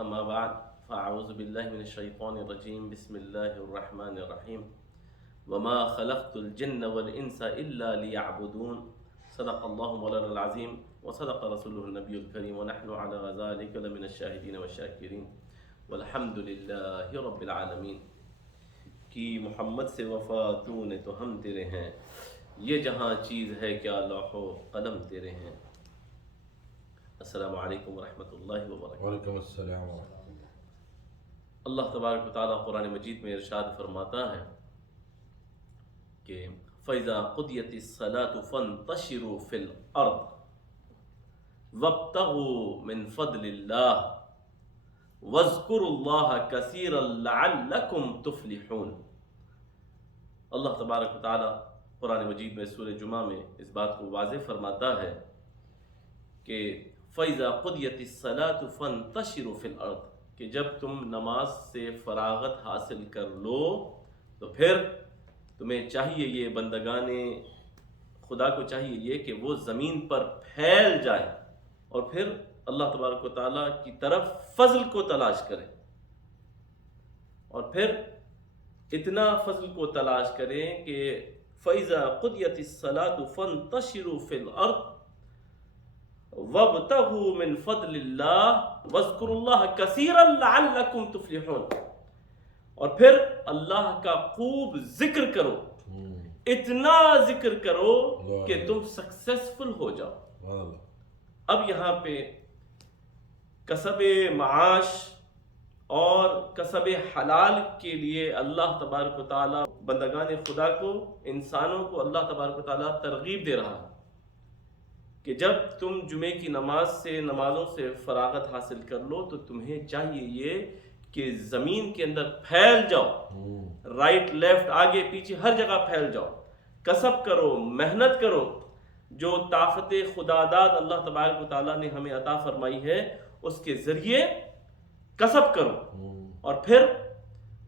أما بعد فأعوذ بالله من الشيطان الرجيم بسم الله الرحمن الرحيم وما خلقت الجن والإنس إلا ليعبدون صدق الله مولانا العظيم وصدق رسوله النبي الكريم ونحن على ذلك لمن الشاهدين والشاكرين والحمد لله رب العالمين کہ محمد سے وفا تو نے تو ہم تیرے ہیں، یہ جہاں چیز ہے کیا لوح و قلم تیرے ہیں۔ السلام علیکم ورحمۃ اللہ وبرکاتہ۔ وعلیکم السلام ورحمۃ اللہ۔ اللہ تبارک و تعالیٰ قرآن مجید میں ارشاد فرماتا ہے کہ فَإِذَا قُضِيَتِ الصَّلَاةُ فَانتَشِرُوا فِي الْأَرْضِ وَابْتَغُوا مِنْ فَضْلِ اللَّهِ وَاذْكُرُوا اللَّهَ كَثِيرًا لَعَلَّكُمْ تُفْلِحُونَ۔ اللہ تبارک و تعالیٰ قرآن مجید میں سورہ جمعہ میں اس بات کو واضح فرماتا ہے کہ فَإِذَا قُضِيَتِ الصَّلَاةُ فَانتَشِرُوا فِي الْأَرْضِ، کہ جب تم نماز سے فراغت حاصل کر لو تو پھر تمہیں چاہیے، یہ بندگان خدا کو چاہیے یہ کہ وہ زمین پر پھیل جائے اور پھر اللہ تبارک و تعالیٰ کی طرف فضل کو تلاش کرے، اور پھر اتنا فضل کو تلاش کریں کہ فَإِذَا قُضِيَتِ الصَّلَاةُ فَانتَشِرُوا فِي الْأَرْضِ وَابْتَغُوا مِنْ فَضْلِ اللَّهِ وَاذْكُرُوا اللَّهَ كَثِيرًا لَعَلَّكُمْ تُفْلِحُونَ، اور پھر اللہ کا خوب ذکر کرو، اتنا ذکر کرو کہ تم سکسیسفل ہو جاؤ۔ اب یہاں پہ کسب معاش اور کسب حلال کے لیے اللہ تبارک و تعالیٰ بندگان خدا کو، انسانوں کو اللہ تبارک و تعالیٰ ترغیب دے رہا ہے کہ جب تم جمعے کی نمازوں سے فراغت حاصل کر لو تو تمہیں چاہیے یہ کہ زمین کے اندر پھیل جاؤ، رائٹ لیفٹ آگے پیچھے ہر جگہ پھیل جاؤ، کسب کرو، محنت کرو، جو طاقت خداداد اللہ تبارک و تعالیٰ نے ہمیں عطا فرمائی ہے اس کے ذریعے کسب کرو، اور پھر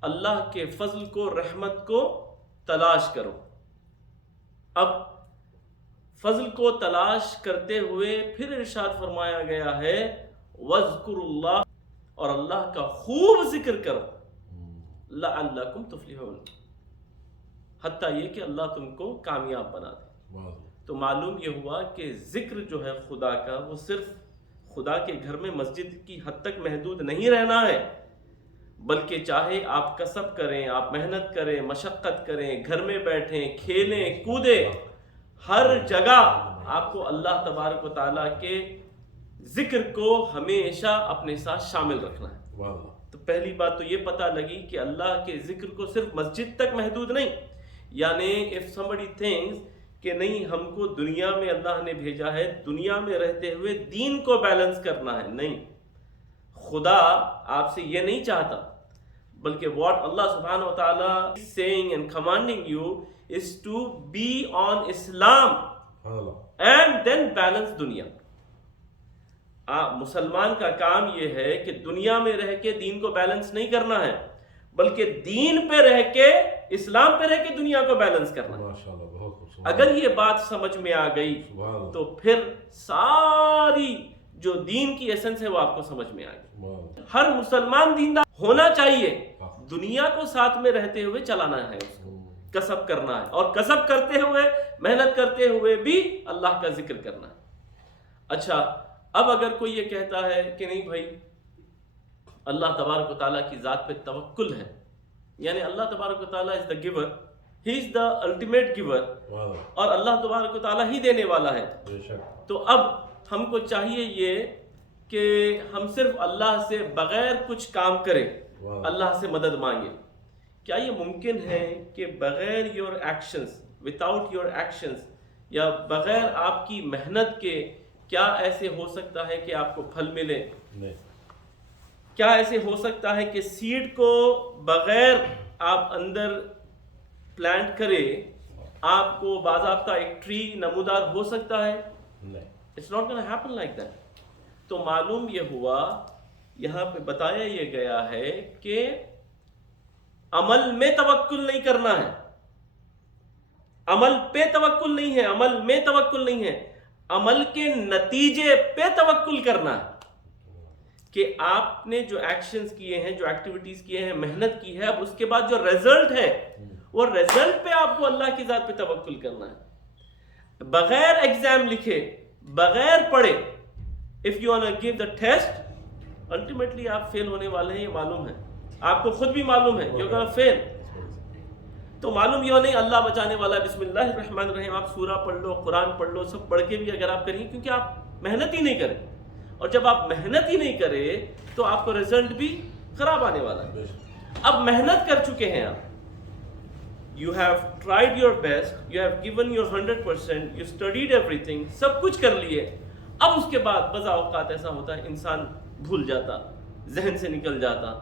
اللہ کے فضل کو، رحمت کو تلاش کرو۔ اب فضل کو تلاش کرتے ہوئے پھر ارشاد فرمایا گیا ہے وَاذْكُرُوا اللَّهَ، اور اللہ کا خوب ذکر کرو، لَعَلَّكُمْ تُفْلِحُونَ، حتیٰ یہ کہ اللہ تم کو کامیاب بنا دے۔ تو معلوم یہ ہوا کہ ذکر جو ہے خدا کا، وہ صرف خدا کے گھر میں مسجد کی حد تک محدود نہیں رہنا ہے، بلکہ چاہے آپ کسب کریں، آپ محنت کریں، مشقت کریں، گھر میں بیٹھیں، کھیلیں کودیں، ہر جگہ آپ کو اللہ تبارک و تعالیٰ کے ذکر کو ہمیشہ اپنے ساتھ شامل رکھنا ہے۔ تو پہلی بات تو یہ پتہ لگی کہ اللہ کے ذکر کو صرف مسجد تک محدود نہیں، یعنی if somebody thinks کہ نہیں ہم کو دنیا میں اللہ نے بھیجا ہے، دنیا میں رہتے ہوئے دین کو بیلنس کرنا ہے، نہیں، خدا آپ سے یہ نہیں چاہتا، بلکہ what اللہ سبحانہ و تعالیٰ is saying and commanding you is to be on Islam and then balance دنیا۔ مسلمان کا کام یہ ہے کہ دنیا میں رہ کے دین کو بیلنس نہیں کرنا ہے، بلکہ دین پہ رہ کے، اسلام پہ رہ کے دنیا کو بیلنس کرنا ہے۔ اگر یہ بات سمجھ میں آ گئی تو پھر ساری جو دین کی ایسنس ہے وہ آپ کو سمجھ میں آ گئی۔ ہر مسلمان دیندار ہونا چاہیے، دنیا کو ساتھ میں رہتے ہوئے چلانا ہے، اس کو کسب کرنا ہے، اور کسب کرتے ہوئے، محنت کرتے ہوئے بھی اللہ کا ذکر کرنا ہے۔ اچھا، اب اگر کوئی یہ کہتا ہے کہ نہیں بھائی اللہ تبارک و تعالیٰ کی ذات پہ توکل ہے، یعنی اللہ تبارک و تعالیٰ is the giver, he is the ultimate giver, اور اللہ تبارک و تعالیٰ ہی دینے والا ہے، تو اب ہم کو چاہیے یہ کہ ہم صرف اللہ سے بغیر کچھ کام کریں، اللہ سے مدد مانگیں۔ کیا یہ ممکن ہے کہ بغیر your actions, without your actions, یا بغیر آپ کی محنت کے کیا ایسے ہو سکتا ہے کہ آپ کو پھل ملے؟ کیا ایسے ہو سکتا ہے کہ سیڈ کو بغیر آپ اندر پلانٹ کرے آپ کو باضابطہ ایک ٹری نمودار ہو سکتا ہے؟ It's not gonna happen like that۔ تو معلوم یہ ہوا، یہاں پہ بتایا یہ گیا ہے کہ عمل میں توکل نہیں کرنا ہے، عمل پہ توکل نہیں ہے، عمل میں توکل نہیں ہے، عمل کے نتیجے پہ توکل کرنا ہے۔ کہ آپ نے جو ایکشنز کیے ہیں، جو ایکٹیویٹیز کیے ہیں، محنت کی ہے، اب اس کے بعد جو رزلٹ ہے وہ رزلٹ پہ آپ کو اللہ کی ذات پہ توکل کرنا ہے، بغیر ایگزام لکھے، بغیر پڑھے. if you wanna give the test ultimately آپ فیل ہونے والے ہیں، یہ معلوم ہے، آپ کو خود بھی معلوم ہے you're gonna fail. تو معلوم یہ نہیں اللہ بچانے والا، بسم اللہ الرحمن الرحیم، آپ سورہ پڑھ لو، قرآن پڑھ لو، سب پڑھ کے بھی اگر آپ کریں، کیونکہ آپ محنت ہی نہیں کریں، اور جب آپ محنت ہی نہیں کرے تو آپ کو رزلٹ بھی خراب آنے والا ہے. اب محنت کر چکے ہیں آپ، you have tried your best, you have given your 100%, you studied everything، سب کچھ کر لیے. اب اس کے بعد بعض اوقات ایسا ہوتا ہے انسان بھول جاتا، ذہن سے نکل جاتا،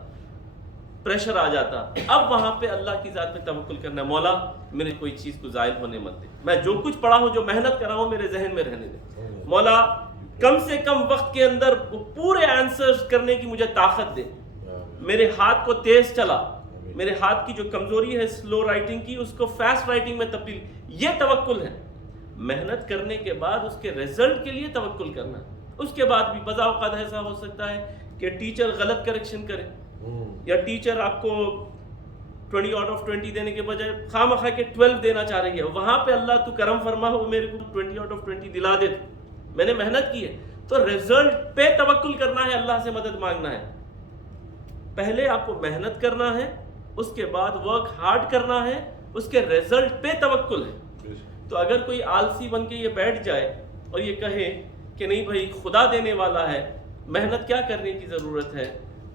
پریشر آ جاتا. اب وہاں پہ اللہ کی ذات پہ توکل کرنا ہے، مولا میرے کوئی چیز کو زائل ہونے مت دے، میں جو کچھ پڑھا ہوں، جو محنت کر رہا ہوں، میرے ذہن میں رہنے دے. مولا کم سے کم وقت کے اندر وہ پورے آنسرز کرنے کی مجھے طاقت دے، میرے ہاتھ کو تیز چلا، میرے ہاتھ کی جو کمزوری ہے سلو رائٹنگ کی، اس کو فاسٹ رائٹنگ میں تبدیل. یہ توکل ہے، محنت کرنے کے بعد اس کے رزلٹ کے لیے توکل کرنا. اس کے بعد بھی بعض اوقات ایسا ہو سکتا ہے کہ ٹیچر غلط کریکشن کرے، یا ٹیچر آپ کو 20 آؤٹ آف 20 دینے کے بجائے خواہ مخواہ کے 12 دینا چاہ رہی ہے. وہاں پہ اللہ تو کرم فرما ہو، میرے کو 20 آؤٹ آف 20 دلا دے، میں نے محنت کی ہے. تو رزلٹ پہ توکل کرنا ہے، اللہ سے مدد مانگنا ہے. پہلے آپ کو محنت کرنا ہے، اس کے بعد ورک ہارڈ کرنا ہے، اس کے رزلٹ پہ توکل ہے. تو اگر کوئی آلسی بن کے یہ بیٹھ جائے اور یہ کہے کہ نہیں بھائی خدا دینے والا ہے، محنت کیا کرنے کی ضرورت ہے،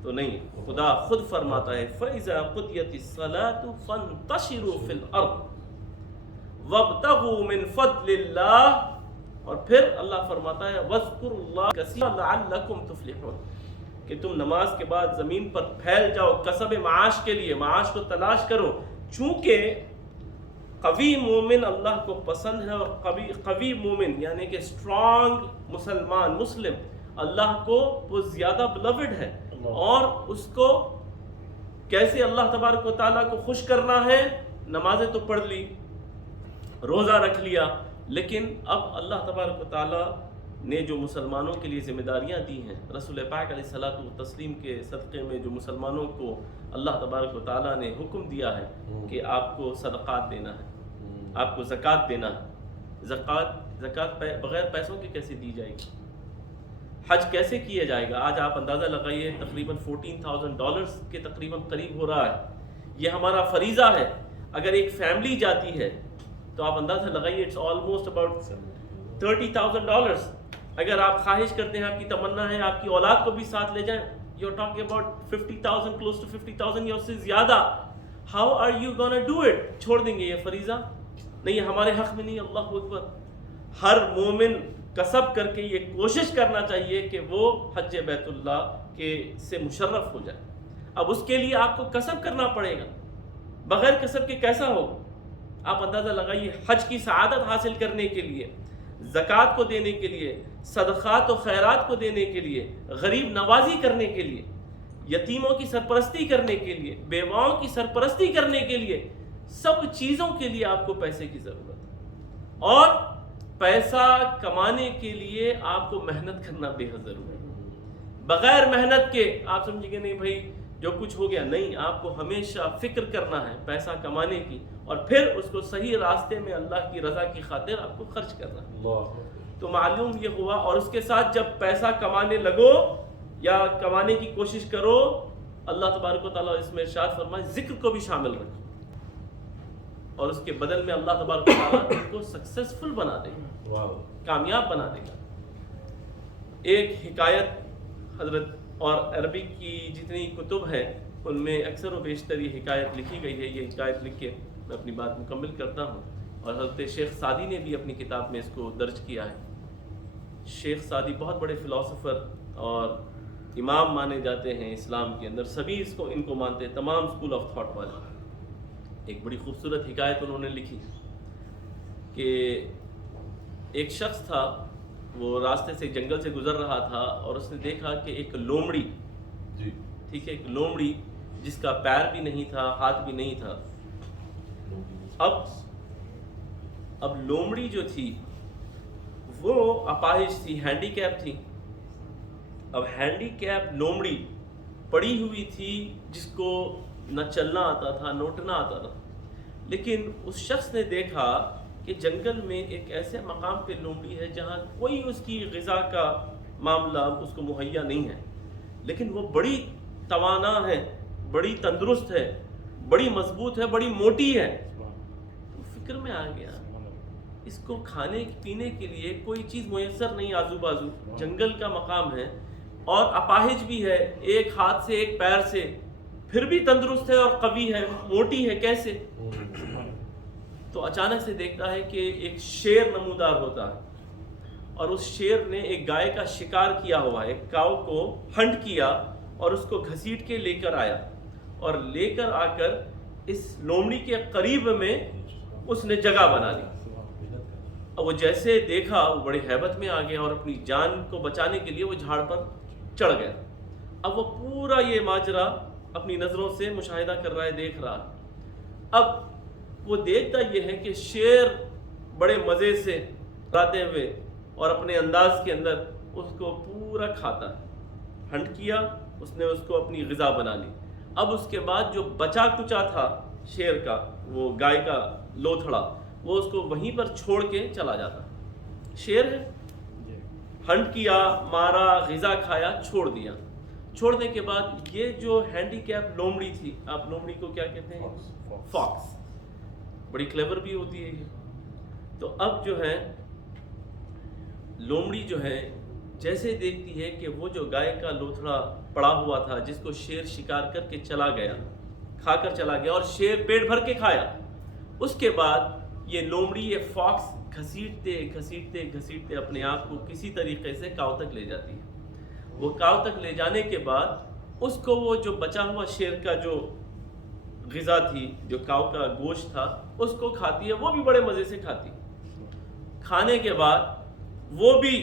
تو نہیں. خدا خود فرماتا ہے فَإِذَا قُضِيَتِ الصَّلَاةُ فَانتَشِرُوا فِي الْأَرْضِ وَابْتَغُوا مِنْ فَضْلِ اللَّهِ. اور پھر اللہ فرماتا ہے وَاذْكُرُوا اللَّهَ كَثِيرًا لَعَلَّكُمْ تُفْلِحُونَ، کہ تم نماز کے بعد زمین پر پھیل جاؤ کسب معاش کے لیے، معاش کو تلاش کرو. چونکہ قوی مومن اللہ کو پسند ہے، اور قوی مومن یعنی کہ اسٹرانگ مسلمان، مسلم اللہ کو وہ زیادہ بلوڈ ہے. اور اس کو کیسے اللہ تبارک و تعالیٰ کو خوش کرنا ہے، نمازیں تو پڑھ لی، روزہ رکھ لیا، لیکن اب اللہ تبارک و تعالیٰ نے جو مسلمانوں کے لیے ذمہ داریاں دی ہیں، رسول پاک علیہ الصلوۃ والتسلیم کے صدقے میں جو مسلمانوں کو اللہ تبارک و تعالیٰ نے حکم دیا ہے کہ آپ کو صدقات دینا ہے، آپ کو زکوٰۃ دینا ہے. زکوٰۃ بغیر پیسوں کے کیسے دی جائے گی؟ حج کیسے کیا جائے گا؟ آج آپ اندازہ لگائیے تقریباً $14,000 کے تقریباً قریب ہو رہا ہے. یہ ہمارا فریضہ ہے. اگر ایک فیملی جاتی ہے تو آپ اندازہ لگائیے اٹس آلموسٹ اباؤٹ $30,000. اگر آپ خواہش کرتے ہیں، آپ کی تمنا ہے آپ کی اولاد کو بھی ساتھ لے جائیں، you are talking about 50,000 close to 50,000 یا اس سے زیادہ. How are you gonna do it? چھوڑ دیں گے یہ فریضہ؟ نہیں، ہمارے حق میں نہیں. اللہ اکبر. ہر مومن کسب کر کے یہ کوشش کرنا چاہیے کہ وہ حج بیت اللہ کے سے مشرف ہو جائے. اب اس کے لیے آپ کو کسب کرنا پڑے گا، بغیر کسب کے کیسا ہوگا؟ آپ اندازہ لگائیے حج کی سعادت حاصل کرنے کے لیے، زکوٰۃ کو دینے کے لیے، صدقات و خیرات کو دینے کے لیے، غریب نوازی کرنے کے لیے، یتیموں کی سرپرستی کرنے کے لیے، بیواؤں کی سرپرستی کرنے کے لیے، سب چیزوں کے لیے آپ کو پیسے کی ضرورت ہے. اور پیسہ کمانے کے لیے آپ کو محنت کرنا بے حد ضروری ہے. بغیر محنت کے آپ سمجھیں گے نہیں بھائی جو کچھ ہو گیا، نہیں. آپ کو ہمیشہ فکر کرنا ہے پیسہ کمانے کی، اور پھر اس کو صحیح راستے میں اللہ کی رضا کی خاطر آپ کو خرچ کرنا ہے. تو معلوم یہ ہوا. اور اس کے ساتھ جب پیسہ کمانے لگو یا کمانے کی کوشش کرو، اللہ تبارک و تعالیٰ اس میں ارشاد فرمائے ذکر کو بھی شامل رکھو، اور اس کے بدل میں اللہ تبارک و تعالیٰ ان کو سکسیسفل بنا دے گا، کامیاب بنا دے گا. ایک حکایت حضرت، اور عربی کی جتنی کتب ہیں ان میں اکثر و بیشتر یہ حکایت لکھی گئی ہے. یہ حکایت لکھ کے میں اپنی بات مکمل کرتا ہوں. اور حضرت شیخ سعدی نے بھی اپنی کتاب میں اس کو درج کیا ہے. شیخ سعدی بہت بڑے فلاسفر اور امام مانے جاتے ہیں اسلام کے اندر، سبھی ان کو مانتے ہیں، تمام اسکول آف تھاٹ والے. ایک بڑی خوبصورت حکایت انہوں نے لکھی کہ ایک شخص تھا، وہ راستے سے جنگل سے گزر رہا تھا، اور اس نے دیکھا کہ ایک لومڑی، ٹھیک ہے، ایک لومڑی جس کا پیر بھی نہیں تھا، ہاتھ بھی نہیں تھا. اب لومڑی جو تھی وہ اپاہج تھی، ہینڈی کیپ تھی. اب ہینڈی کیپ لومڑی پڑی ہوئی تھی جس کو نہ چلنا آتا تھا نہ اٹھنا آتا تھا، لیکن اس شخص نے دیکھا کہ جنگل میں ایک ایسے مقام پہ لومڑی ہے جہاں کوئی اس کی غذا کا معاملہ اس کو مہیا نہیں ہے، لیکن وہ بڑی توانا ہے، بڑی تندرست ہے، بڑی مضبوط ہے، بڑی موٹی ہے۔ تو فکر میں آ گیا اس کو کھانے پینے کے لیے کوئی چیز میسر نہیں، آزو بازو جنگل کا مقام ہے اور اپاہج بھی ہے، ایک ہاتھ سے ایک پیر سے، پھر بھی تندرست ہے اور قوی ہے، موٹی ہے، کیسے؟ تو اچانک سے دیکھتا ہے کہ ایک شیر نمودار ہوتا ہے اور اس شیر نے ایک گائے کا شکار کیا ہوا ہے، ایک کاؤ کو ہنٹ کیا اور اس کو گھسیٹ کے لے کر آیا، اور لے کر آ کر اس لومڑی کے قریب میں اس نے جگہ بنا لی۔ اور وہ جیسے دیکھا وہ بڑی ہیبت میں آ گیا اور اپنی جان کو بچانے کے لیے وہ جھاڑ پر چڑھ گیا۔ اب وہ پورا یہ ماجرا اپنی نظروں سے مشاہدہ کر رہا ہے، دیکھ رہا۔ اب وہ دیکھتا یہ ہے کہ شیر بڑے مزے سے کھاتے ہوئے اور اپنے انداز کے اندر اس کو پورا کھاتا ہے، ہنٹ کیا، اس نے اس کو اپنی غذا بنا لی۔ اب اس کے بعد جو بچا کچا تھا شیر کا، وہ گائے کا لوتھڑا، وہ اس کو وہیں پر چھوڑ کے چلا جاتا ہے۔ شیر ہے، ہنٹ کیا، مارا، غذا کھایا، چھوڑ دیا۔ چھوڑنے کے بعد یہ جو ہینڈی کیپ لومڑی تھی، آپ لومڑی کو کیا کہتے ہیں؟ فاکس، بڑی کلیور بھی ہوتی ہے یہ۔ تو اب جو ہے لومڑی جو ہے جیسے دیکھتی ہے کہ وہ جو گائے کا لوتھڑا پڑا ہوا تھا جس کو شیر شکار کر کے چلا گیا، کھا کر چلا گیا، اور شیر پیٹ بھر کے کھایا، اس کے بعد یہ لومڑی، یہ فاکس گھسیٹتے گھسیٹتے گھسیٹتے اپنے آپ کو کسی طریقے سے کاؤ تک لے جاتی ہے۔ وہ کاؤ تک لے جانے کے بعد اس کو وہ جو بچا ہوا شیر کا جو غذا تھی، جو کاؤ کا گوشت تھا، اس کو کھاتی ہے، وہ بھی بڑے مزے سے کھاتی۔ کھانے کے بعد وہ بھی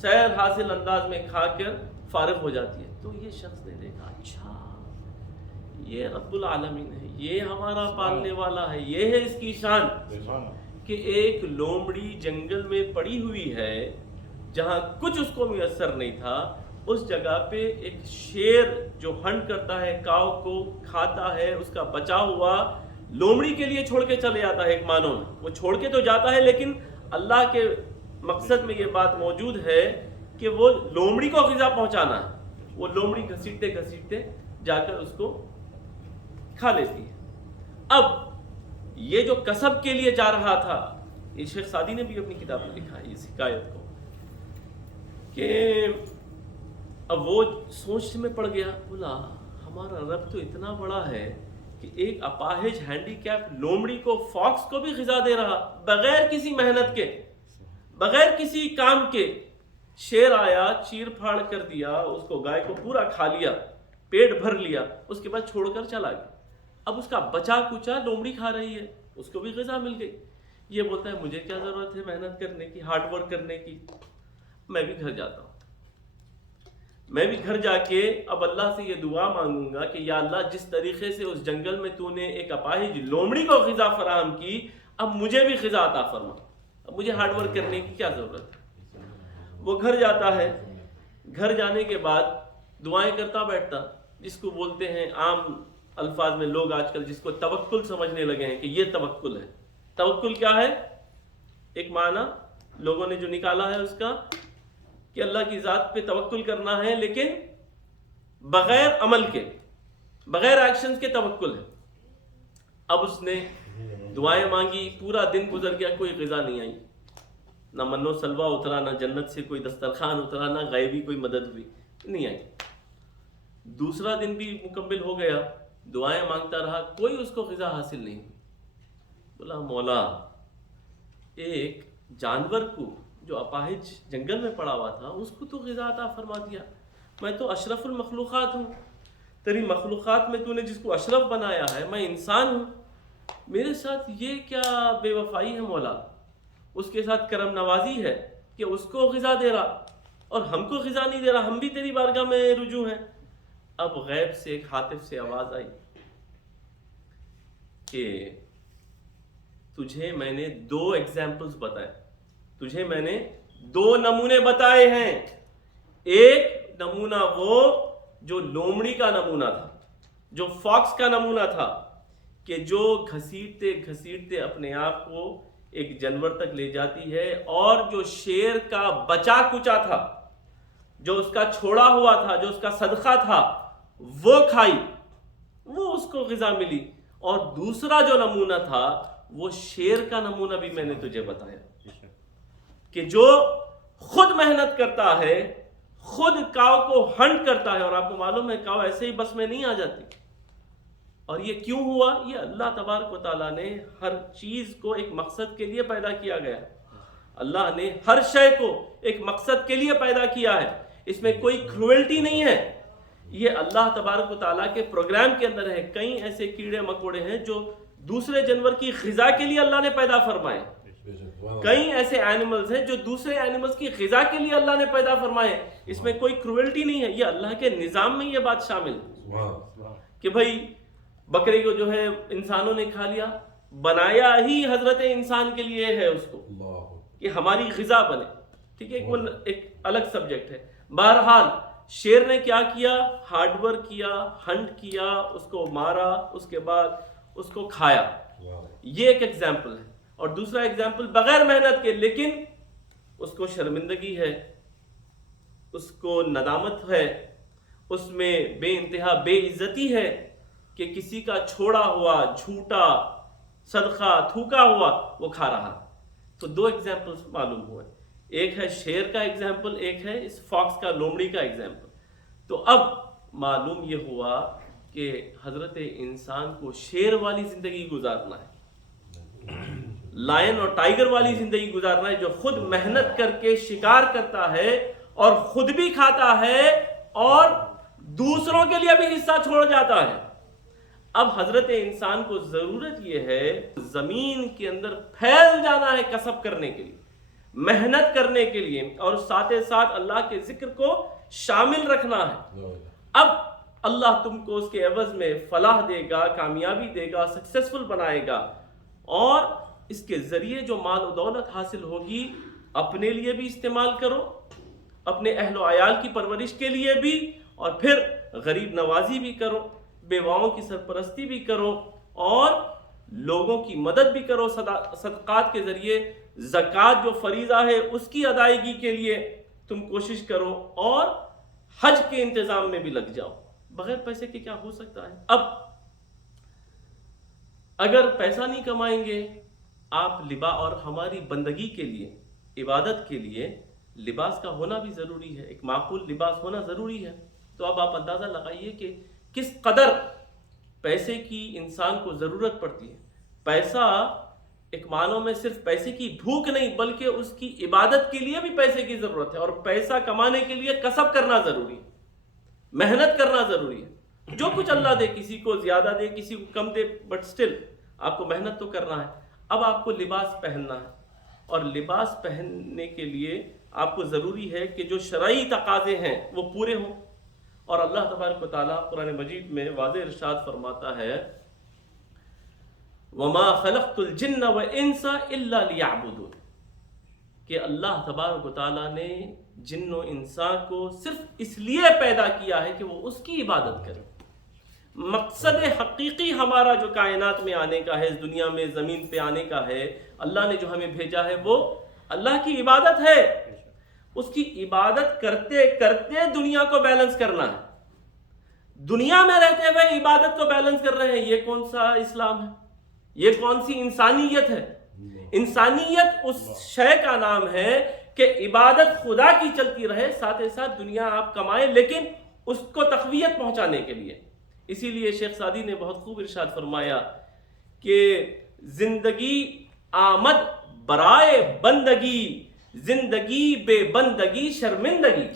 سیر حاصل انداز میں کھا کر فارغ ہو جاتی ہے۔ تو یہ شخص نے دیکھا، اچھا یہ رب العالمین ہے، یہ ہمارا پالنے والا ہے، یہ ہے اس کی شان کہ ایک لومڑی جنگل میں پڑی ہوئی ہے جہاں کچھ اس کو میسر نہیں تھا، اس جگہ پہ ایک شیر جو ہنٹ کرتا ہے، کاؤ کو کھاتا ہے، اس کا بچا ہوا لومڑی کے لیے چھوڑ کے چلے جاتا ہے۔ ایک معنوں میں وہ چھوڑ کے تو جاتا ہے، لیکن اللہ کے مقصد میں یہ بات موجود ہے کہ وہ لومڑی کو غذا پہنچانا ہے۔ وہ لومڑی گھسیٹتے گھسیٹتے جا کر اس کو کھا لیتی ہے۔ اب یہ جو کسب کے لیے جا رہا تھا، یہ شیخ سعدی نے بھی اپنی کتاب میں لکھا ہے اس حکایت کو، کہ اب وہ سوچ میں پڑ گیا، بولا ہمارا رب تو اتنا بڑا ہے کہ ایک اپاہج ہینڈی کیپ لومڑی کو، فاکس کو بھی غذا دے رہا بغیر کسی محنت کے، بغیر کسی کام کے۔ شیر آیا، چیر پھاڑ کر دیا، اس کو گائے کو پورا کھا لیا، پیٹ بھر لیا، اس کے بعد چھوڑ کر چلا گیا۔ اب اس کا بچا کچا لومڑی کھا رہی ہے، اس کو بھی غذا مل گئی۔ یہ بولتا ہے مجھے کیا ضرورت ہے محنت کرنے کی، ہارڈ ورک کرنے کی، میں بھی گھر جاتا ہوں۔ میں بھی گھر جا کے اب اللہ سے یہ دعا مانگوں گا کہ یا اللہ جس طریقے سے اس جنگل میں تو نے ایک اپاہج لومڑی کو غذا فراہم کی، اب مجھے بھی غذا عطا فرما، اب مجھے ہارڈ ورک کرنے کی کیا ضرورت ہے۔ وہ گھر جاتا ہے، گھر جانے کے بعد دعائیں کرتا بیٹھتا، جس کو بولتے ہیں عام الفاظ میں لوگ آج کل جس کو توکل سمجھنے لگے ہیں کہ یہ توکل ہے۔ توکل کیا ہے؟ ایک معنی لوگوں نے جو نکالا ہے اس کا کہ اللہ کی ذات پہ توکل کرنا ہے، لیکن بغیر عمل کے، بغیر ایکشنز کے توکل ہے۔ اب اس نے دعائیں مانگی، پورا دن گزر گیا، کوئی غذا نہیں آئی، نہ من و سلوہ اترا، نہ جنت سے کوئی دسترخوان اترا، نہ غیبی کوئی مدد ہوئی، نہیں آئی۔ دوسرا دن بھی مکمل ہو گیا، دعائیں مانگتا رہا، کوئی اس کو غذا حاصل نہیں ہوئی۔ بولا مولا ایک جانور کو جو اپاہج جنگل میں پڑا ہوا تھا اس کو تو غذا عطا فرما دیا، میں تو اشرف المخلوقات ہوں، تیری مخلوقات میں تو نے جس کو اشرف بنایا ہے، میں انسان ہوں، میرے ساتھ یہ کیا بے وفائی ہے مولا، اس کے ساتھ کرم نوازی ہے کہ اس کو غذا دے رہا اور ہم کو غذا نہیں دے رہا، ہم بھی تیری بارگاہ میں رجوع ہیں۔ اب غیب سے ایک ہاتف سے آواز آئی کہ تجھے میں نے 2 ایگزامپلز بتائے، تجھے میں نے 2 نمونے بتائے ہیں، ایک نمونہ وہ جو لومڑی کا نمونہ تھا، جو فاکس کا نمونہ تھا، کہ جو گھسیٹتے گھسیٹتے اپنے آپ کو ایک جانور تک لے جاتی ہے، اور جو شیر کا بچا کچا تھا، جو اس کا چھوڑا ہوا تھا، جو اس کا صدقہ تھا، وہ کھائی، وہ اس کو غذا ملی۔ اور دوسرا جو نمونہ تھا وہ شیر کا نمونہ بھی میں نے تجھے بتایا، کہ جو خود محنت کرتا ہے، خود کاؤ کو ہنٹ کرتا ہے، اور آپ کو معلوم ہے کاؤ ایسے ہی بس میں نہیں آ جاتی۔ اور یہ کیوں ہوا؟ یہ اللہ تبارک و تعالیٰ نے ہر چیز کو ایک مقصد کے لیے پیدا کیا گیا۔ اللہ نے ہر شے کو ایک مقصد کے لیے پیدا کیا ہے، اس میں کوئی کروئلٹی نہیں ہے، یہ اللہ تبارک و تعالیٰ کے پروگرام کے اندر ہے۔ کئی ایسے کیڑے مکوڑے ہیں جو دوسرے جانور کی غذا کے لیے اللہ نے پیدا فرمائے، کئی ایسے اینیملز ہیں جو دوسرے اینیملز کی غذا کے لیے اللہ نے پیدا فرمائے، اس میں کوئی کروئلٹی نہیں ہے۔ یہ اللہ کے نظام میں یہ بات شامل ہے کہ بھائی بکرے کو جو ہے انسانوں نے کھا لیا، بنایا ہی حضرت انسان کے لیے ہے اس کو کہ ہماری غذا بنے، ٹھیک ہے، ایک الگ سبجیکٹ ہے۔ بہرحال شیر نے کیا کیا؟ ہارڈ ورک کیا، ہنٹ کیا، اس کو مارا، اس کے بعد اس کو کھایا۔ یہ ایک ایگزامپل ہے۔ اور دوسرا ایگزامپل بغیر محنت کے، لیکن اس کو شرمندگی ہے، اس کو ندامت ہے، اس میں بے انتہا بے عزتی ہے کہ کسی کا چھوڑا ہوا جھوٹا صدقہ تھوکا ہوا وہ کھا رہا۔ تو دو ایگزامپلس معلوم ہوئے، ایک ہے شیر کا ایگزامپل، ایک ہے اس فاکس کا، لومڑی کا ایگزامپل۔ تو اب معلوم یہ ہوا کہ حضرت انسان کو شیر والی زندگی گزارنا ہے، لائن اور ٹائیگر والی زندگی گزارنا ہے، جو خود محنت کر کے شکار کرتا ہے اور خود بھی کھاتا ہے اور دوسروں کے لیے بھی حصہ چھوڑ جاتا ہے۔ اب حضرت انسان کو ضرورت یہ ہے زمین کے اندر پھیل جانا ہے کسب کرنے کے لیے، محنت کرنے کے لیے، اور ساتھ ساتھ اللہ کے ذکر کو شامل رکھنا ہے۔ اب اللہ تم کو اس کے عوض میں فلاح دے گا، کامیابی دے گا، سکسیسفل بنائے گا، اور اس کے ذریعے جو مال و دولت حاصل ہوگی اپنے لیے بھی استعمال کرو، اپنے اہل و عیال کی پرورش کے لیے بھی، اور پھر غریب نوازی بھی کرو، بیواؤں کی سرپرستی بھی کرو، اور لوگوں کی مدد بھی کرو صدقات کے ذریعے۔ زکوٰۃ جو فریضہ ہے اس کی ادائیگی کے لیے تم کوشش کرو، اور حج کے انتظام میں بھی لگ جاؤ۔ بغیر پیسے کے کیا ہو سکتا ہے؟ اب اگر پیسہ نہیں کمائیں گے آپ اور ہماری بندگی کے لیے، عبادت کے لیے لباس کا ہونا بھی ضروری ہے، ایک معقول لباس ہونا ضروری ہے۔ تو اب آپ اندازہ لگائیے کہ کس قدر پیسے کی انسان کو ضرورت پڑتی ہے۔ پیسہ ایک معنوں میں صرف پیسے کی بھوک نہیں، بلکہ اس کی عبادت کے لیے بھی پیسے کی ضرورت ہے، اور پیسہ کمانے کے لیے کسب کرنا ضروری ہے، محنت کرنا ضروری ہے۔ جو کچھ اللہ دے، کسی کو زیادہ دے کسی کو کم دے، بٹ سٹل آپ کو محنت تو کرنا ہے۔ اب آپ کو لباس پہننا ہے، اور لباس پہننے کے لیے آپ کو ضروری ہے کہ جو شرعی تقاضے ہیں وہ پورے ہوں، اور اللہ تبارک و تعالیٰ قرآن مجید میں واضح ارشاد فرماتا ہے وَمَا خَلَقْتُ الْجِنَّ وَإِنسَ إِلَّا لِيَعْبُدُونَ، کہ اللہ تبارک و تعالیٰ نے جن و انسان کو صرف اس لیے پیدا کیا ہے کہ وہ اس کی عبادت کرے۔ مقصد حقیقی ہمارا جو کائنات میں آنے کا ہے، اس دنیا میں زمین پہ آنے کا ہے، اللہ نے جو ہمیں بھیجا ہے وہ اللہ کی عبادت ہے۔ اس کی عبادت کرتے کرتے دنیا کو بیلنس کرنا ہے۔ دنیا میں رہتے ہوئے عبادت کو بیلنس کر رہے ہیں، یہ کون سا اسلام ہے؟ یہ کون سی انسانیت ہے؟ انسانیت اس شے کا نام ہے کہ عبادت خدا کی چلتی رہے، ساتھ ساتھ دنیا آپ کمائیں، لیکن اس کو تقویت پہنچانے کے لیے۔ اسی لیے شیخ سعدی نے بہت خوب ارشاد فرمایا کہ زندگی آمد برائے بندگی، زندگی بے بندگی شرمندگی،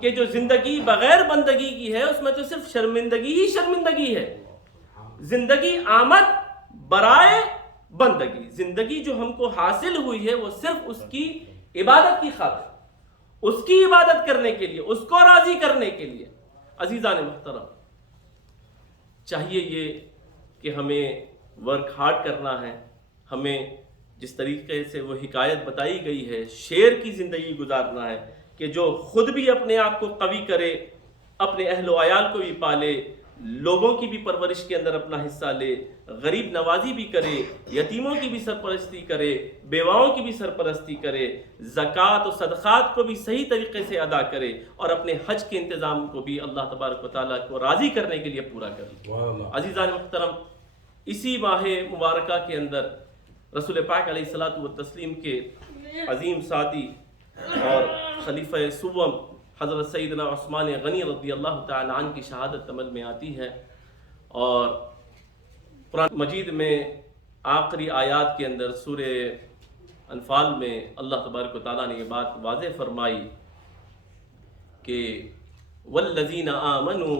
کہ جو زندگی بغیر بندگی کی ہے اس میں تو صرف شرمندگی ہی شرمندگی ہے۔ زندگی آمد برائے بندگی، زندگی جو ہم کو حاصل ہوئی ہے وہ صرف اس کی عبادت کی خاطر، اس کی عبادت کرنے کے لیے، اس کو راضی کرنے کے لیے۔ عزیزان محترم، چاہیے یہ کہ ہمیں ورک ہارڈ کرنا ہے، ہمیں جس طریقے سے وہ حکایت بتائی گئی ہے شیر کی زندگی گزارنا ہے، کہ جو خود بھی اپنے آپ کو قوی کرے، اپنے اہل و عیال کو بھی پالے، لوگوں کی بھی پرورش کے اندر اپنا حصہ لے، غریب نوازی بھی کرے، یتیموں کی بھی سرپرستی کرے، بیواؤں کی بھی سرپرستی کرے، زکوٰۃ و صدقات کو بھی صحیح طریقے سے ادا کرے، اور اپنے حج کے انتظام کو بھی اللہ تبارک و تعالیٰ کو راضی کرنے کے لیے پورا کرے۔ عزیزان محترم، اسی ماہ مبارکہ کے اندر رسول پاک علیہ الصلاۃ والتسلیم کے عظیم ساتھی اور خلیفہ سوم حضرت سیدنا عثمان غنی رضی اللہ تعالی عنہ کی شہادت عمل میں آتی ہے، اور قرآن مجید میں آخری آیات کے اندر سورہ انفال میں اللہ تبارک و تعالیٰ نے یہ بات واضح فرمائی کہ والذین آمنوا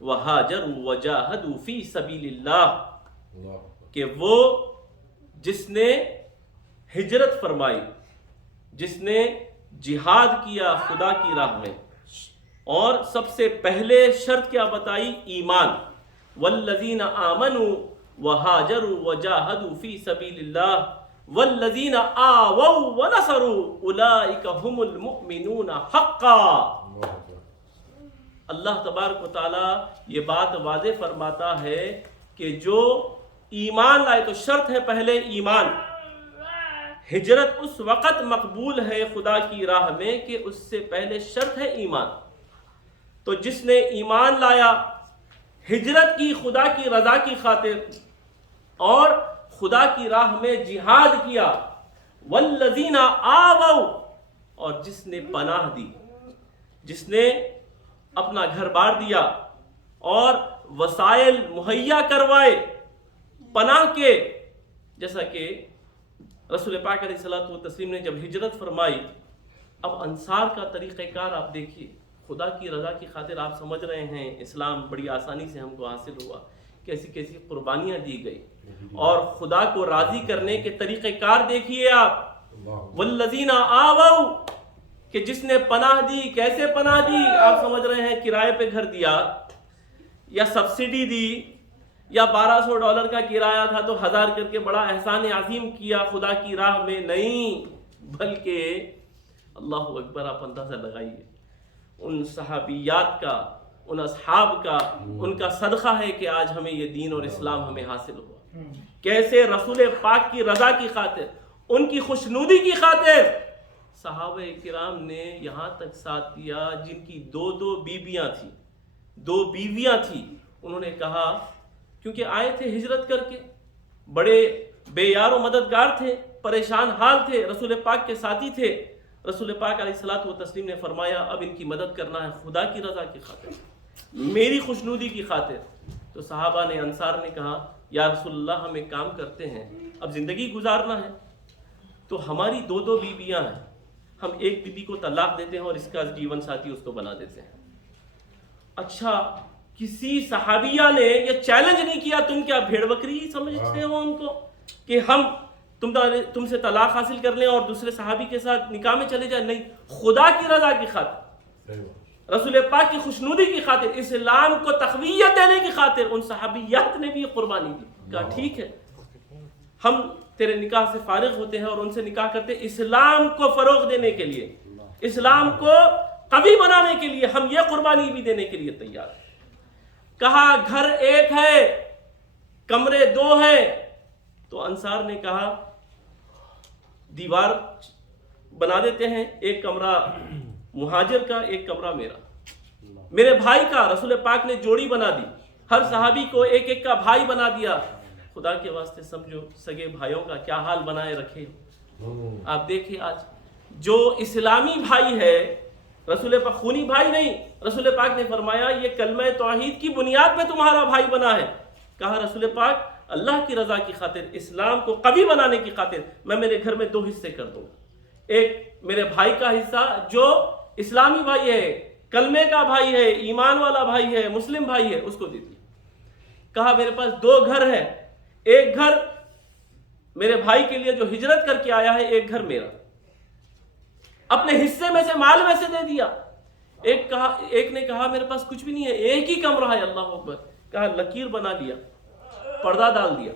وہاجروا وجاہدوا فی سبیل اللہ، کہ وہ جس نے ہجرت فرمائی، جس نے جہاد کیا خدا کی راہ میں، اور سب سے پہلے شرط کیا بتائی؟ ایمان۔ والذین آمنوا وہاجروا وجاہدوا فی سبیل اللہ والذین آووا ونصروا اولئک هم المؤمنون حقا۔ اللہ تبارک و تعالیٰ یہ بات واضح فرماتا ہے کہ جو ایمان لائے، تو شرط ہے پہلے ایمان۔ ہجرت اس وقت مقبول ہے خدا کی راہ میں کہ اس سے پہلے شرط ہے ایمان۔ تو جس نے ایمان لایا، ہجرت کی خدا کی رضا کی خاطر، اور خدا کی راہ میں جہاد کیا، والذین آووا، اور جس نے پناہ دی، جس نے اپنا گھر بار دیا اور وسائل مہیا کروائے پناہ کے، جیسا کہ رسول پاک علیہ الصلوۃ والتسلیم نے جب ہجرت فرمائی، اب انصار کا طریقہ کار آپ دیکھیے، خدا کی رضا کی خاطر آپ سمجھ رہے ہیں اسلام بڑی آسانی سے ہم کو حاصل ہوا، کیسی کیسی قربانیاں دی گئی، اور خدا کو راضی کرنے کے طریقہ کار دیکھیے آپ۔ والذین آووا، کہ جس نے پناہ دی، کیسے پناہ دی؟ آپ سمجھ رہے ہیں کرائے پہ گھر دیا، یا سبسڈی دی، یا $1200 کا کرایہ تھا تو 1000 کر کے بڑا احسان عظیم کیا خدا کی راہ میں؟ نہیں، بلکہ اللہ اکبر، آپ اندازہ لگائیے ان صحابیات کا، ان اصحاب کا، ان کا صدقہ ہے کہ آج ہمیں یہ دین اور اسلام ہمیں حاصل ہوا۔ کیسے رسول پاک کی رضا کی خاطر، ان کی خوشنودی کی خاطر صحابہ کرام نے یہاں تک ساتھ دیا جن کی دو بیویاں تھیں، 2 بیویاں تھیں، انہوں نے کہا، کیونکہ آئے تھے ہجرت کر کے، بڑے بے یار و مددگار تھے، پریشان حال تھے، رسول پاک کے ساتھی تھے، رسول پاک علیہ الصلوۃ والتسلیم نے فرمایا اب ان کی مدد کرنا ہے خدا کی رضا کی خاطر، میری خوشنودی کی خاطر۔ تو صحابہ نے، انصار نے کہا یا رسول اللہ ہم ایک کام کرتے ہیں، اب زندگی گزارنا ہے تو ہماری 2 بیویاں ہیں، ہم ایک بیوی کو طلاق دیتے ہیں اور اس کا جیون ساتھی اس کو بنا دیتے ہیں۔ اچھا، کسی صحابیہ نے یہ چیلنج نہیں کیا تم کیا بھیڑ بکری سمجھتے ہو ہم کو کہ ہم تم سے طلاق حاصل کر لیں اور دوسرے صحابی کے ساتھ نکاح میں چلے جائیں؟ نہیں، خدا کی رضا کی خاطر، رسول پاک کی خوشنودی کی خاطر، اسلام کو تقویت دینے کی خاطر ان صحابیات نے بھی قربانی دی۔ کہا ٹھیک ہے، ہم تیرے نکاح سے فارغ ہوتے ہیں اور ان سے نکاح کرتے، اسلام کو فروغ دینے کے لیے، اسلام کو قوی بنانے کے لیے ہم یہ قربانی بھی دینے کے لیے تیار ہیں۔ کہا گھر ایک ہے، کمرے 2 ہیں، تو انصار نے کہا دیوار بنا دیتے ہیں، ایک کمرہ مہاجر کا، ایک کمرہ میرے بھائی کا۔ رسول پاک نے جوڑی بنا دی، ہر صحابی کو ایک ایک کا بھائی بنا دیا۔ خدا کے واسطے سمجھو سگے بھائیوں کا کیا حال بنائے رکھے۔ آپ دیکھیں آج جو اسلامی بھائی ہے، رسول پاک خونی بھائی نہیں، رسول پاک نے فرمایا یہ کلمہ توحید کی بنیاد پہ تمہارا بھائی بنا ہے۔ کہا رسول پاک اللہ کی رضا کی خاطر، اسلام کو قوی بنانے کی خاطر میں میرے گھر میں 2 حصے کر دوں، ایک میرے بھائی کا حصہ جو اسلامی بھائی ہے، کلمے کا بھائی ہے، ایمان والا بھائی ہے، مسلم بھائی ہے، اس کو دے دیا۔ کہا میرے پاس 2 گھر ہیں، ایک گھر میرے بھائی کے لیے جو ہجرت کر کے آیا ہے، ایک گھر میرا، اپنے حصے میں سے مال میں سے دے دیا۔ ایک نے کہا میرے پاس کچھ بھی نہیں ہے، ایک ہی کمرہ ہے، اللہ اکبر۔ کہا لکیر بنا لیا، پردہ ڈال دیا،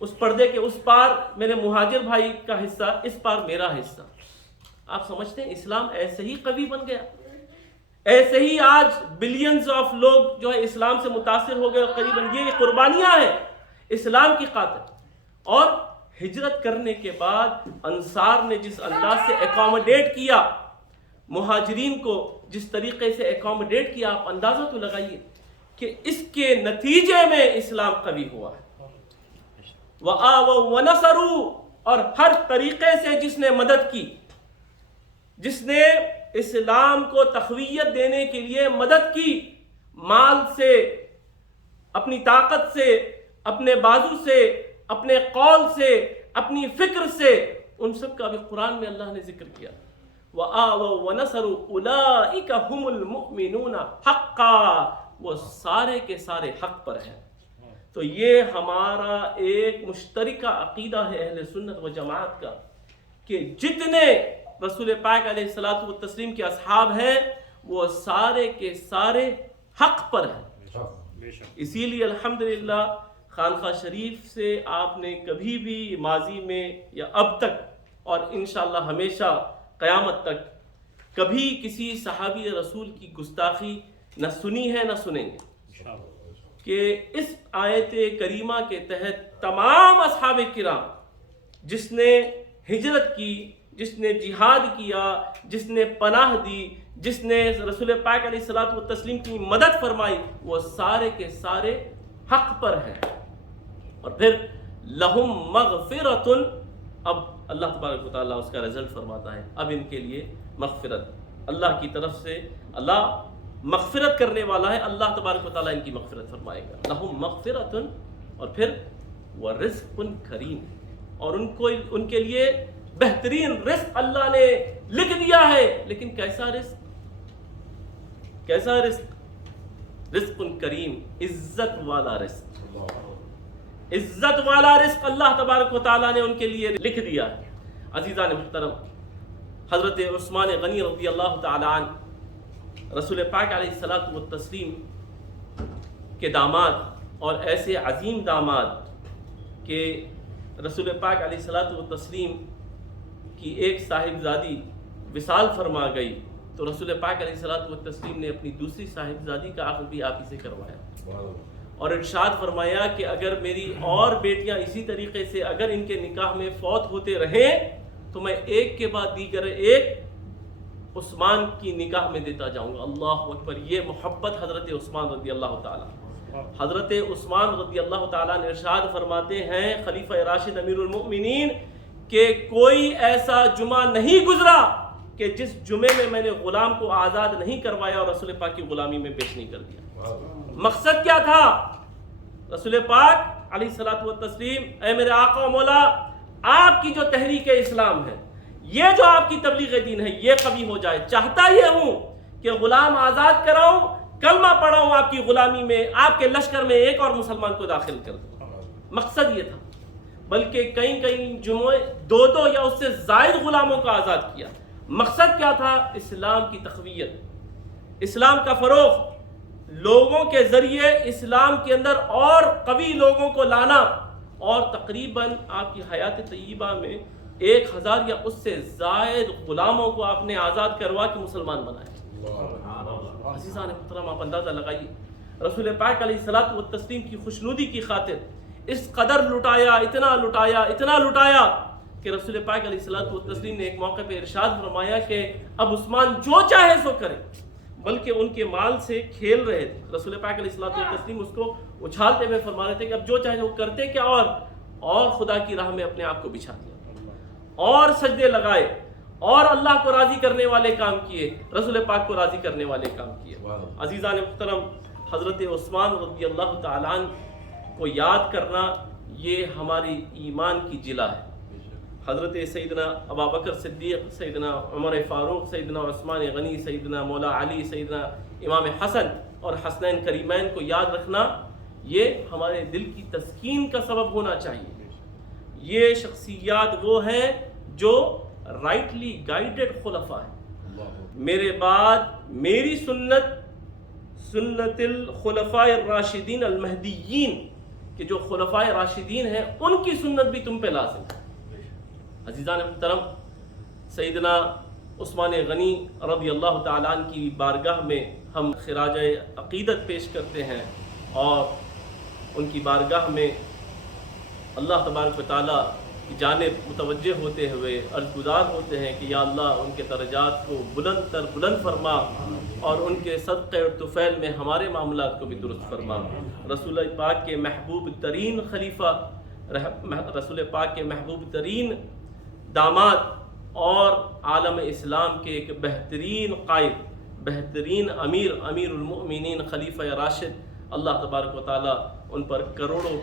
اس پردے کے اس پار میرے مہاجر بھائی کا حصہ، اس پار میرا حصہ۔ آپ سمجھتے ہیں اسلام ایسے ہی قوی بن گیا؟ ایسے ہی آج بلینز آف لوگ جو ہے اسلام سے متاثر ہو گئے اور قریباً یہ قربانیاں ہیں اسلام کی خاطر. اور ہجرت کرنے کے بعد انصار نے جس انداز سے اکاموڈیٹ کیا مہاجرین کو، جس طریقے سے اکاموڈیٹ کیا، آپ اندازہ تو لگائیے کہ اس کے نتیجے میں اسلام قوی ہوا ہے. وَآوَوْا وَنَصَرُوا، اور ہر طریقے سے جس نے مدد کی، جس نے اسلام کو تقویت دینے کے لیے مدد کی، مال سے، اپنی طاقت سے، اپنے بازو سے، اپنے قول سے، اپنی فکر سے، ان سب کا بھی قرآن میں اللہ نے ذکر کیا. وَآوَوْا وَنَصَرُوا أُولَٰئِكَ هُمُ الْمُؤْمِنُونَ حَقًّا، وہ سارے کے سارے حق پر ہیں. تو یہ ہمارا ایک مشترکہ عقیدہ ہے اہل سنت و جماعت کا کہ جتنے رسول پاک علیہ الصلوۃ والتسلیم کے اصحاب ہیں وہ سارے کے سارے حق پر ہیں. اسی لیے الحمدللہ خانقاہ شریف سے آپ نے کبھی بھی ماضی میں یا اب تک اور انشاءاللہ ہمیشہ قیامت تک کبھی کسی صحابی رسول کی گستاخی نہ سنی ہے نہ سنیں گے. کہ اس آیت کریمہ کے تحت تمام اصحاب کرام، جس نے ہجرت کی، جس نے جہاد کیا، جس نے پناہ دی، جس نے رسول پاک علیہ الصلوۃ والتسلیم کی مدد فرمائی، وہ سارے کے سارے حق پر ہیں. اور پھر لہم مغفرۃ، اب اللہ تبارک و تعالیٰ اس کا رزلٹ فرماتا ہے، اب ان کے لیے مغفرت اللہ کی طرف سے. اللہ مغفرت کرنے والا ہے، اللہ تبارک و تعالیٰ ان کی مغفرت فرمائے گا. لہم مغفرۃ، اور پھر ورزق کریم، اور ان کے لیے بہترین رزق اللہ نے لکھ دیا ہے. لیکن کیسا رزق؟ کیسا رزق؟ رزق کریم، عزت والا رزق، عزت والا رزق اللہ تبارک و تعالیٰ نے ان کے لیے لکھ دیا ہے. عزیزان محترم، حضرت عثمان غنی رضی اللہ تعالی عنہ رسول پاک علیہ الصلوۃ والتسلیم کے داماد، اور ایسے عظیم داماد کہ رسول پاک علیہ الصلوۃ والتسلیم کی ایک صاحبزادی وصال فرما گئی تو رسول پاک علیہ الصلوۃ والتسلیم نے اپنی دوسری صاحبزادی کا عقد بھی آپ ہی سے کروایا، اور ارشاد فرمایا کہ اگر میری اور بیٹیاں اسی طریقے سے اگر ان کے نکاح میں فوت ہوتے رہیں تو میں ایک کے بعد دیگر ایک عثمان کی نکاح میں دیتا جاؤں گا. اللہ اکبر! یہ محبت حضرت عثمان رضی اللہ تعالیٰ. حضرت عثمان رضی اللہ تعالیٰ نے ارشاد فرماتے ہیں، خلیفہ راشد امیر المؤمنین، کہ کوئی ایسا جمعہ نہیں گزرا کہ جس جمعے میں نے غلام کو آزاد نہیں کروایا اور رسول پاک کی غلامی میں پیش نہیں کر دیا. مقصد کیا تھا؟ رسول پاک علیہ الصلوۃ والتسلیم، اے میرے آقا و مولا، آپ کی جو تحریک اسلام ہے، یہ جو آپ کی تبلیغ دین ہے، یہ قوی ہو جائے. چاہتا یہ ہوں کہ غلام آزاد کراؤں، کلمہ پڑھاؤں آپ کی غلامی میں، آپ کے لشکر میں ایک اور مسلمان کو داخل کر دوں. مقصد یہ تھا. بلکہ کئی جمعے دو یا اس سے زائد غلاموں کو آزاد کیا. مقصد کیا تھا؟ اسلام کی تقویت، اسلام کا فروغ، لوگوں کے ذریعے اسلام کے اندر اور قوی لوگوں کو لانا. اور تقریباً آپ کی حیات طیبہ میں 1000 یا اس سے زائد غلاموں کو آپ نے آزاد کروا کے مسلمان بنائے. عزیزان محترم، آپ اندازہ لگائیے، رسول پاک علیہ الصلوۃ والتسلیم کی خوشنودی کی خاطر اس قدر لٹایا، اتنا لٹایا کہ رسول پاک علیہ الصلوۃ والتسلیم نے ایک موقع پہ ارشاد فرمایا کہ اب عثمان جو چاہے سو کرے. بلکہ ان کے مال سے کھیل رہے تھے. رسول پاک علیہ الصلوۃ والتسلیم اس کو اچھالتے ہوئے فرما رہے تھے کہ اب جو چاہے وہ کرتے کیا، اور خدا کی راہ میں اپنے آپ کو بچھا دیا، اور سجدے لگائے، اور اللہ کو راضی کرنے والے کام کیے، رسول پاک کو راضی کرنے والے کام کیے. عزیزان محترم، حضرت عثمان رضی اللہ تعالیٰ عنہ کو یاد کرنا یہ ہماری ایمان کی جلا ہے. حضرت سیدنا ابوبکر صدیق، سیدنا عمر فاروق، سیدنا عثمان غنی، سیدنا مولا علی، سیدنا امام حسن اور حسنین کریمین کو یاد رکھنا یہ ہمارے دل کی تسکین کا سبب ہونا چاہیے. یہ شخصیات وہ ہیں جو رائٹلی گائیڈڈ خلفاء ہیں. میرے بعد میری سنت الخلفاء الراشدین المہدیین، کہ جو خلفاء راشدین ہیں ان کی سنت بھی تم پہ لازم ہے. عزیزان محترم، سیدنا عثمان غنی رضی اللہ تعالیٰ عنہ کی بارگاہ میں ہم خراج عقیدت پیش کرتے ہیں اور ان کی بارگاہ میں اللہ تبارک و تعالیٰ کی جانب متوجہ ہوتے ہوئے عرض گزار ہوتے ہیں کہ یا اللہ ان کے درجات کو بلند تر بلند فرما اور ان کے صدقے اور طفیل میں ہمارے معاملات کو بھی درست فرما۔ رسول پاک کے محبوب ترین خلیفہ، رسول پاک کے محبوب ترین داماد اور عالم اسلام کے ایک بہترین قائد، بہترین امیر المؤمنین خلیفہ راشد، اللہ تبارک و تعالیٰ ان پر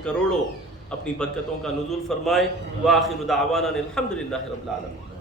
کروڑوں اپنی برکتوں کا نزول فرمائے۔ وآخر دعوانا الحمدللہ رب العالمین۔